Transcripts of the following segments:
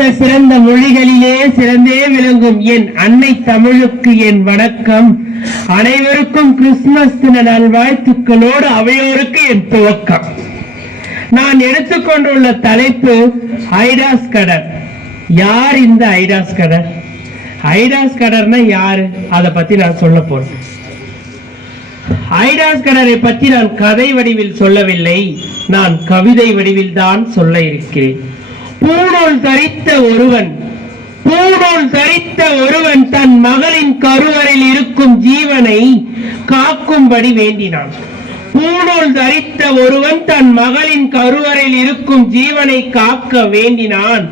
சிறந்த சிறந்த மொழிகளிலே சிறந்தே விளங்கும் என் அன்னை தமிழுக்கு என் வணக்கம். அனைவருக்கும் கிறிஸ்துமஸ் தின நல்வாழ்த்துக்களோடு அவையோருக்கு என் துவக்கம். நான் எடுத்துக்கொண்டுள்ள தலைப்பு ஐடாஸ் கடர். யார் இந்த ஐடாஸ் கடர்? ஐடாஸ் கடர்னா யாரு? அதை பத்தி நான் சொல்ல போறேன். ஐடாஸ் கடரை பற்றி நான் கதை வடிவில் சொல்லவில்லை, நான் கவிதை வடிவில் தான் சொல்ல இருக்கிறேன். பூணூல் தரித்த ஒருவன் தன் மகளின் கருவறையில் இருக்கும் ஜீவனை காக்கும்படி வேண்டினான். பூணூல் தரித்த ஒருவன் தன் மகளின் கருவறையில் இருக்கும் ஜீவனை காக்க வேண்டினான்.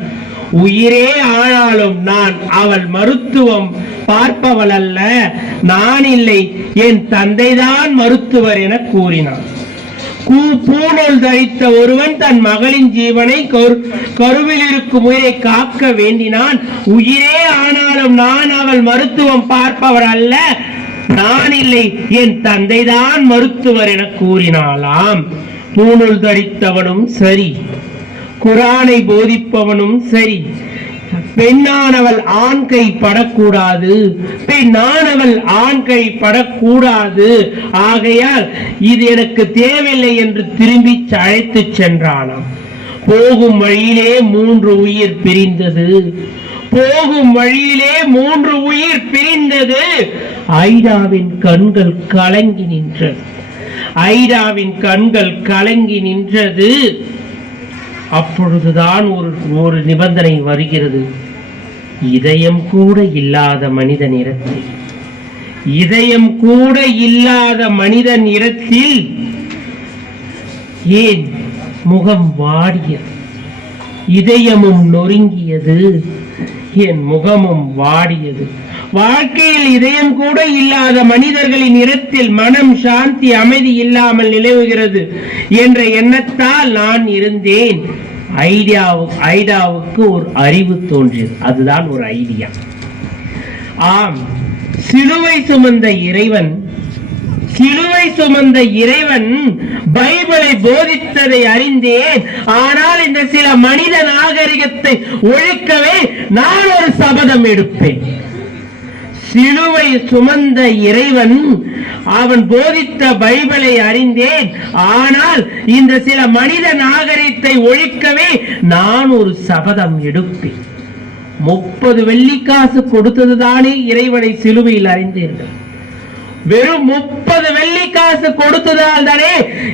உயிரே ஆனாலும் நான் அவள் மருத்துவம் பார்ப்பவள் அல்ல, நான் இல்லை, என் தந்தைதான் மருத்துவர் என கூறினான். பூணூல் தரித்த ஒருவன் தன் மகளின் ஜீவனை கருவில் இருக்கும் உயிரை காக்க வேண்டினான். உயிரே ஆனாலும் நான் அவள் மருத்துவம் பார்ப்பவர் அல்ல, நான் இல்லை, என் தந்தைதான் மருத்துவர் என கூறினாலாம். பூணூல் தரித்தவனும் சரி, குரானை போதிப்பவனும் சரி, பெண்ணானவள் ஆண் கை படக்கூடாது, பெண்ணானவள் ஆண் கை படக்கூடாது, ஆகையால் இது எனக்கு தேவையில்லை என்று திரும்பி அழைத்து சென்றானாம். போகும் வழியிலே 3 உயிர் பிரிந்தது. ஐடாவின் கண்கள் கலங்கி நின்றது. அப்பொழுதுதான் ஒரு நிபந்தனை வருகிறது. இதயம் கூட இல்லாத மனித நிறத்தில் ஏன் முகம் வாடியது? இதயமும் நொறுங்கியது, என் முகமும் வாடியது. வாழ்க்கையில் இதயம் கூட இல்லாத மனிதர்களின் நிறத்தில் மனம், சாந்தி, அமைதி இல்லாமல் நிலவுகிறது என்ற எண்ணத்தால் நான் இருந்தேன். ஐடாவுக்கு ஒரு அறிவு தோன்றியது. அதுதான் ஒரு ஐடியா. ஆம், சிலுவை சுமந்த இறைவன் பைபிளை போதித்ததை அறிந்தேன். ஆனால் இந்த சில மனித நாகரிகத்தை ஒழிக்கவே நான் ஒரு சபதம் எடுப்பேன். சிலுவை சுமந்த இறைவன் அவன் போதித்த பைபிளை அறிந்தேன். ஆனால் இந்த சில மனித நாகரிகத்தை ஒழிக்கவே நான் ஒரு சபதம் எடுப்பேன். 30 வெள்ளிக்காசு கொடுத்ததுதானே இறைவனை சிலுவையில் அறிந்தீர்கள். வெறும் 30 வெள்ளிக்காசு கொடுத்ததால் தானே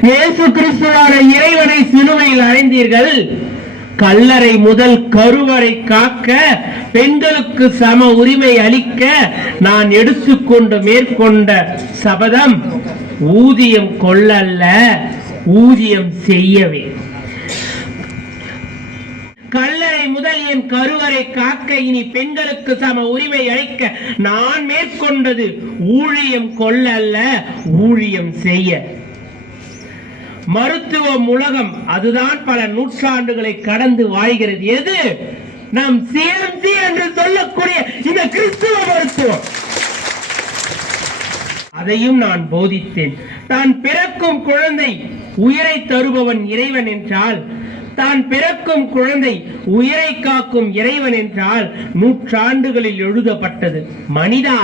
இயேசு கிறிஸ்துவான இறைவனை சிலுவையில் அறிந்தீர்கள். கல்லறை முதல் கருவறை காக்க, பெண்களுக்கு சம உரிமை அளிக்க நான் எடுத்துக்கொண்டு மேற்கொண்ட சபதம் ஊதியம் கொள்ளல்ல, ஊதியம் செய்யவே. கல்லறை முதல் என் கருவறை காக்க, இனி பெண்களுக்கு சம உரிமை அளிக்க நான் மேற்கொண்டது ஊழியம் கொள்ளல்ல, ஊழியம் செய்ய. மருத்துவம் உலகம் அதுதான் பல நூற்றாண்டுகளை கடந்து வாழ்கிறது. எது? நாம் சிஎம்சி என்று சொல்லக்கூடிய இந்த கிறிஸ்துவ மருத்துவம். அதையும் நான் போதித்தேன். தான் பிறக்கும் குழந்தை உயிரை தருபவன் இறைவன் என்றால், தான் பிறக்கும் குழந்தை உயிரை காக்கும் இறைவன் என்றால் நூற்றாண்டுகளில் எழுதப்பட்டது. மனிதா,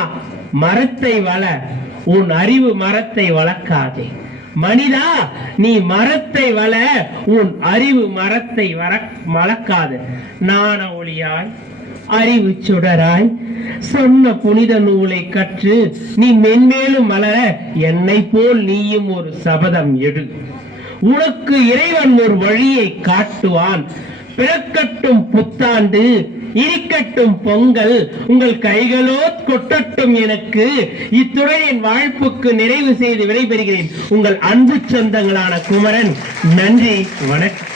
மரத்தை வள, உன் அறிவு மரத்தை வளர்க்காதே. மனிதா, நீ மரத்தை வள, உன் அறிவு மரத்தை வளர்க்காது. நாண ஒளியாய், அறிவு சுடராய் சொன்ன புனித நூலை கற்று நீ மென்மேலும் மலர என்னை போல் நீயும் ஒரு சபதம் எடு. உனக்கு இறைவன் ஒரு வழியை காட்டுவான். பிறக்கட்டும் புத்தாண்டு, இருக்கட்டும் பொங்கல், உங்கள் கைகளோ கொட்டட்டும் எனக்கு. இத்துடன் என் வாழ்ப்புக்கு நிறைவு செய்து விடைபெறுகிறேன். உங்கள் அன்பு சொந்தங்களான குமரன். நன்றி, வணக்கம்.